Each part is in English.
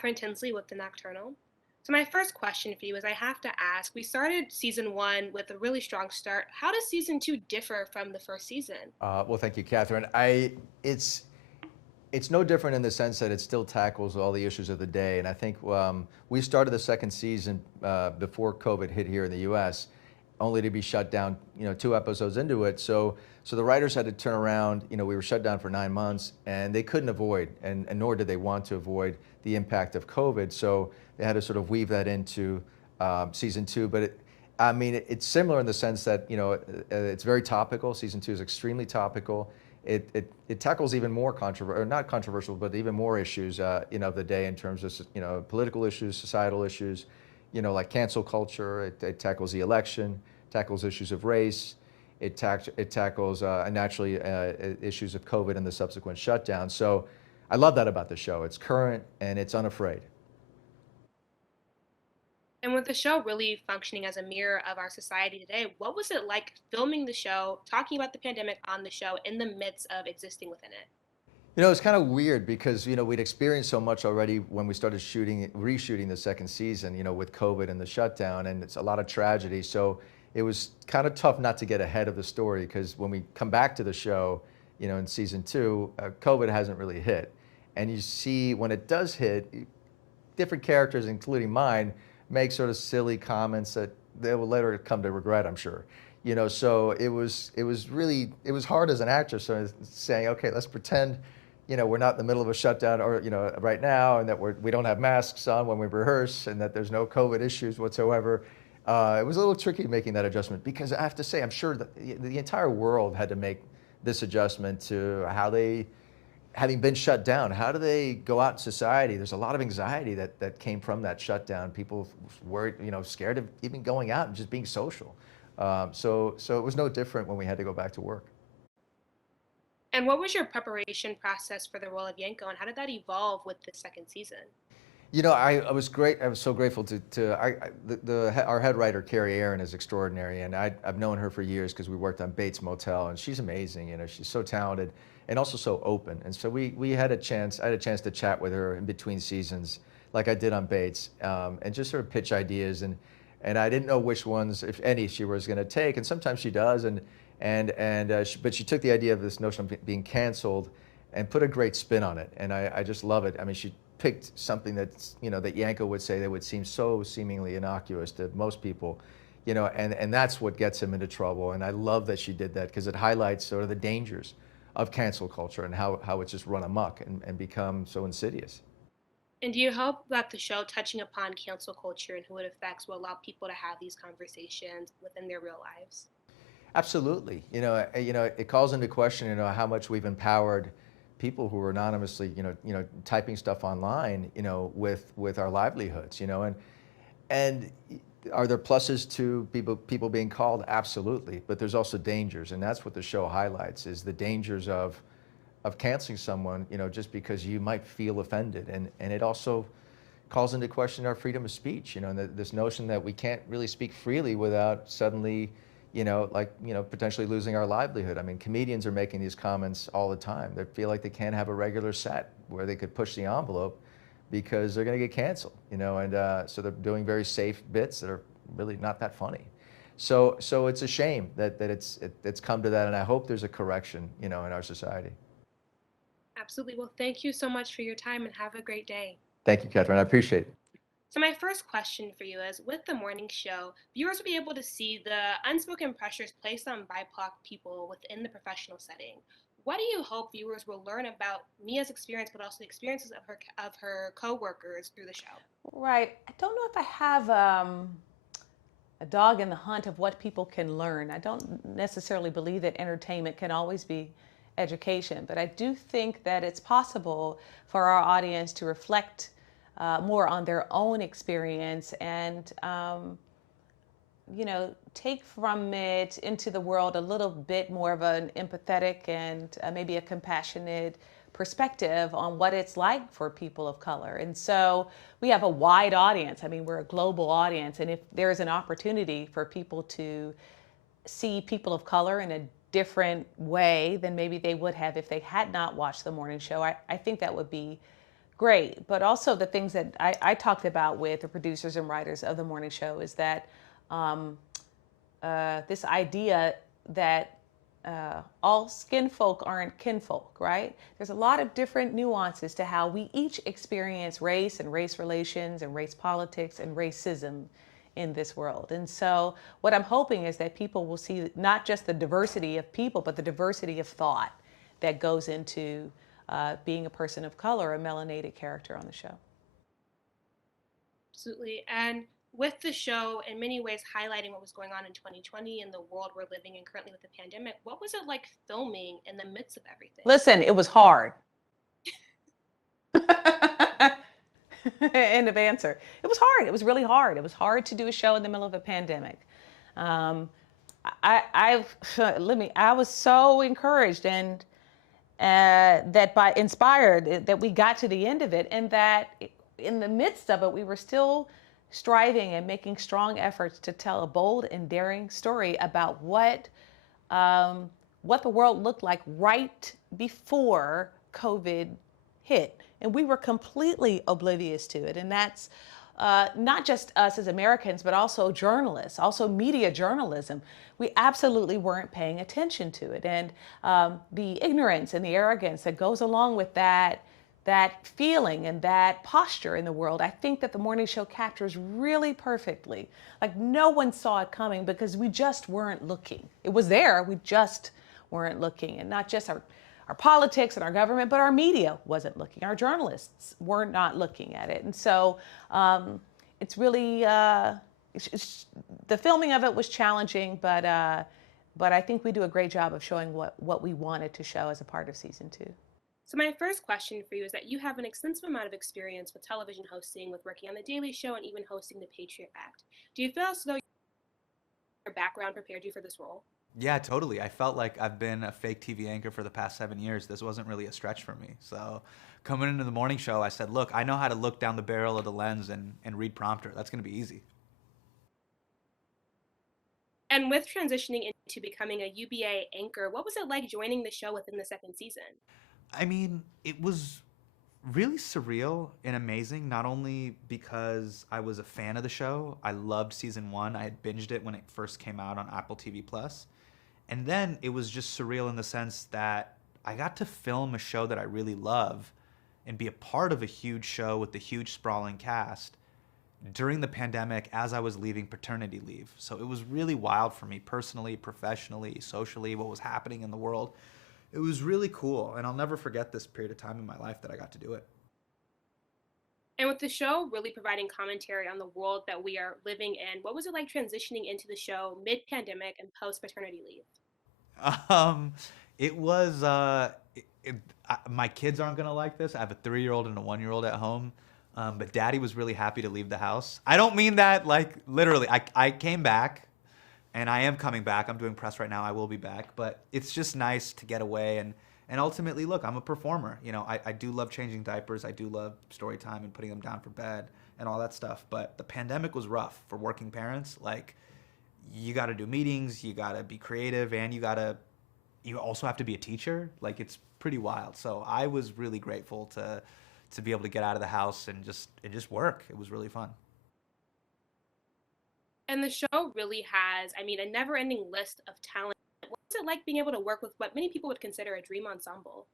Catherine Tinsley with The Nocturnal. So, my first question for you is I have to ask, we started season one with a really strong start. How does season two differ from the first season? Well, thank you, Catherine. It's it's no different in the sense that it still tackles all the issues of the day, and I think we started the second season before COVID hit here in the U.S., only to be shut down, 2 episodes into it. So the writers had to turn around. We were shut down for 9 months, and they couldn't avoid, and nor did they want to avoid the impact of COVID. So they had to sort of weave that into season two. But it's similar in the sense that it's very topical. Season two is extremely topical. It tackles even more controversial, or not controversial, but even more issues, of the day in terms of political issues, societal issues, like cancel culture. It tackles the election, tackles issues of race. It tackles naturally issues of COVID and the subsequent shutdown. So I love that about the show. It's current and it's unafraid. And with the show really functioning as a mirror of our society today, what was it like filming the show, talking about the pandemic on the show in the midst of existing within it? It's kind of weird because, we'd experienced so much already when we started reshooting the second season, with COVID and the shutdown, and it's a lot of tragedy. So it was kind of tough not to get ahead of the story because when we come back to the show, in season two, COVID hasn't really hit. And you see when it does hit, different characters, including mine, make sort of silly comments that they will later come to regret, I'm sure. So it was hard as an actor, so saying, okay, let's pretend, we're not in the middle of a shutdown or, right now, and that we don't have masks on when we rehearse, and that there's no COVID issues whatsoever. It was a little tricky making that adjustment because I have to say, I'm sure that the entire world had to make this adjustment to how they, having been shut down, how do they go out in society? There's a lot of anxiety that came from that shutdown. People were, scared of even going out and just being social. So it was no different when we had to go back to work. And what was your preparation process for the role of Yanko, and how did that evolve with the second season? I was great. I was so grateful our head writer, Carrie Aaron, is extraordinary. And I've known her for years because we worked on Bates Motel, and she's amazing. She's so talented and also so open. And so I had a chance to chat with her in between seasons, like I did on Bates, and just sort of pitch ideas. And I didn't know which ones, if any, she was going to take. And sometimes she does. But she took the idea of this notion of being canceled and put a great spin on it. And I just love it. I mean, she picked something that's, that Yanko would say that would seem so seemingly innocuous to most people, and that's what gets him into trouble. And I love that she did that because it highlights sort of the dangers of cancel culture and how it's just run amok and become so insidious. And do you hope that the show touching upon cancel culture and who it affects will allow people to have these conversations within their real lives? Absolutely. It calls into question, how much we've empowered people who are anonymously, typing stuff online, with our livelihoods, and are there pluses to people being called? Absolutely. But there's also dangers, and that's what the show highlights is the dangers of canceling someone, just because you might feel offended. And it also calls into question our freedom of speech, and this notion that we can't really speak freely without suddenly, potentially losing our livelihood. I mean, comedians are making these comments all the time. They feel like they can't have a regular set where they could push the envelope because they're going to get canceled, and so they're doing very safe bits that are really not that funny. So it's a shame that it's come to that, and I hope there's a correction, in our society. Absolutely. Well, thank you so much for your time and have a great day. Thank you, Catherine. I appreciate it. So, my first question for you is with the morning show, viewers will be able to see the unspoken pressures placed on BIPOC people within the professional setting. What do you hope viewers will learn about Mia's experience, but also the experiences of her coworkers through the show? Right. I don't know if I have a dog in the hunt of what people can learn. I don't necessarily believe that entertainment can always be education, but I do think that it's possible for our audience to reflect more on their own experience and take from it into the world a little bit more of an empathetic and maybe a compassionate perspective on what it's like for people of color. And so we have a wide audience. I mean, we're a global audience. And if there's an opportunity for people to see people of color in a different way than maybe they would have if they had not watched the morning show, I think that would be great. But also the things that I talked about with the producers and writers of the morning show is that um, this idea that all skin folk aren't kinfolk, right? There's a lot of different nuances to how we each experience race and race relations and race politics and racism in this world. And so what I'm hoping is that people will see not just the diversity of people, but the diversity of thought that goes into being a person of color, a melanated character on the show. Absolutely. And with the show, in many ways, highlighting what was going on in 2020 and the world we're living in currently with the pandemic, what was it like filming in the midst of everything? Listen, it was hard. End of answer. It was hard. It was really hard. It was hard to do a show in the middle of a pandemic. Um, I was so encouraged and inspired that we got to the end of it, and that in the midst of it, we were still striving and making strong efforts to tell a bold and daring story about what the world looked like right before COVID hit. And we were completely oblivious to it. And that's not just us as Americans, but also journalists, also media journalism. We absolutely weren't paying attention to it. And the ignorance and the arrogance that goes along with that feeling and that posture in the world, I think that the morning show captures really perfectly. Like no one saw it coming because we just weren't looking. It was there, we just weren't looking. And not just our politics and our government, but our media wasn't looking. Our journalists were not looking at it. And so it's really, the filming of it was challenging, but I think we do a great job of showing what we wanted to show as a part of season 2. So my first question for you is that you have an extensive amount of experience with television hosting, with working on The Daily Show and even hosting the Patriot Act. Do you feel as though your background prepared you for this role? Yeah, totally. I felt like I've been a fake TV anchor for the past 7 years. This wasn't really a stretch for me. So coming into the morning show, I said, look, I know how to look down the barrel of the lens and read prompter. That's going to be easy. And with transitioning into becoming a UBA anchor, what was it like joining the show within the second season? I mean, it was really surreal and amazing, not only because I was a fan of the show. I loved season 1. I had binged it when it first came out on Apple TV Plus. And then it was just surreal in the sense that I got to film a show that I really love and be a part of a huge show with a huge sprawling cast during the pandemic as I was leaving paternity leave. So it was really wild for me personally, professionally, socially, what was happening in the world. It was really cool, and I'll never forget this period of time in my life that I got to do it. And with the show really providing commentary on the world that we are living in, what was it like transitioning into the show mid-pandemic and post-paternity leave? Um, it was, my kids aren't going to like this. I have a 3-year-old and a 1-year-old at home, but Daddy was really happy to leave the house. I don't mean that like literally. I came back. And I am coming back. I'm doing press right now. I will be back. But it's just nice to get away. And ultimately, look, I'm a performer. You know, I do love changing diapers. I do love story time and putting them down for bed and all that stuff. But the pandemic was rough for working parents. Like, you got to do meetings. You got to be creative. And you also have to be a teacher. Like, it's pretty wild. So I was really grateful to be able to get out of the house and just work. It was really fun. And the show really has, I mean, a never-ending list of talent. What's it like being able to work with what many people would consider a dream ensemble?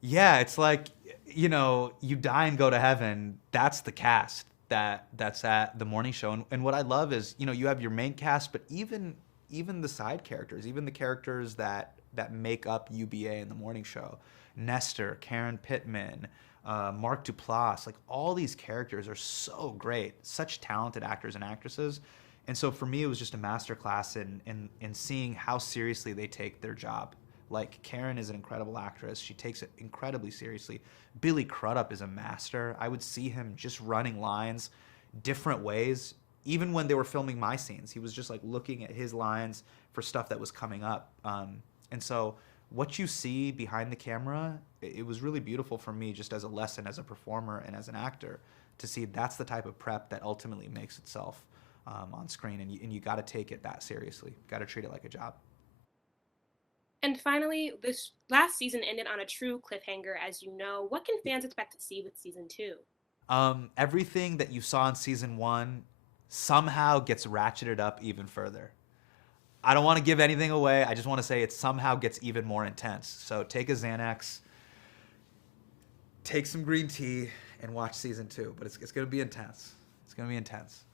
Yeah, it's like, you know, you die and go to heaven. That's the cast that's at the morning show. And what I love is, you know, you have your main cast, but even the side characters, even the characters that make up UBA in the morning show. Nestor, Karen Pittman, Mark Duplass, like all these characters are so great, such talented actors and actresses. And so for me, it was just a masterclass in seeing how seriously they take their job. Like, Karen is an incredible actress. She takes it incredibly seriously. Billy Crudup is a master. I would see him just running lines different ways. Even when they were filming my scenes, he was just like looking at his lines for stuff that was coming up. And so what you see behind the camera, it was really beautiful for me just as a lesson as a performer and as an actor to see that's the type of prep that ultimately makes itself on screen, and you got to take it that seriously. Got to treat it like a job. And finally, this last season ended on a true cliffhanger, as you know. What can fans expect to see with season two? Everything that you saw in season one somehow gets ratcheted up even further. I don't want to give anything away. I just want to say it somehow gets even more intense. So take a Xanax, take some green tea, and watch season two. But it's going to be intense. It's going to be intense.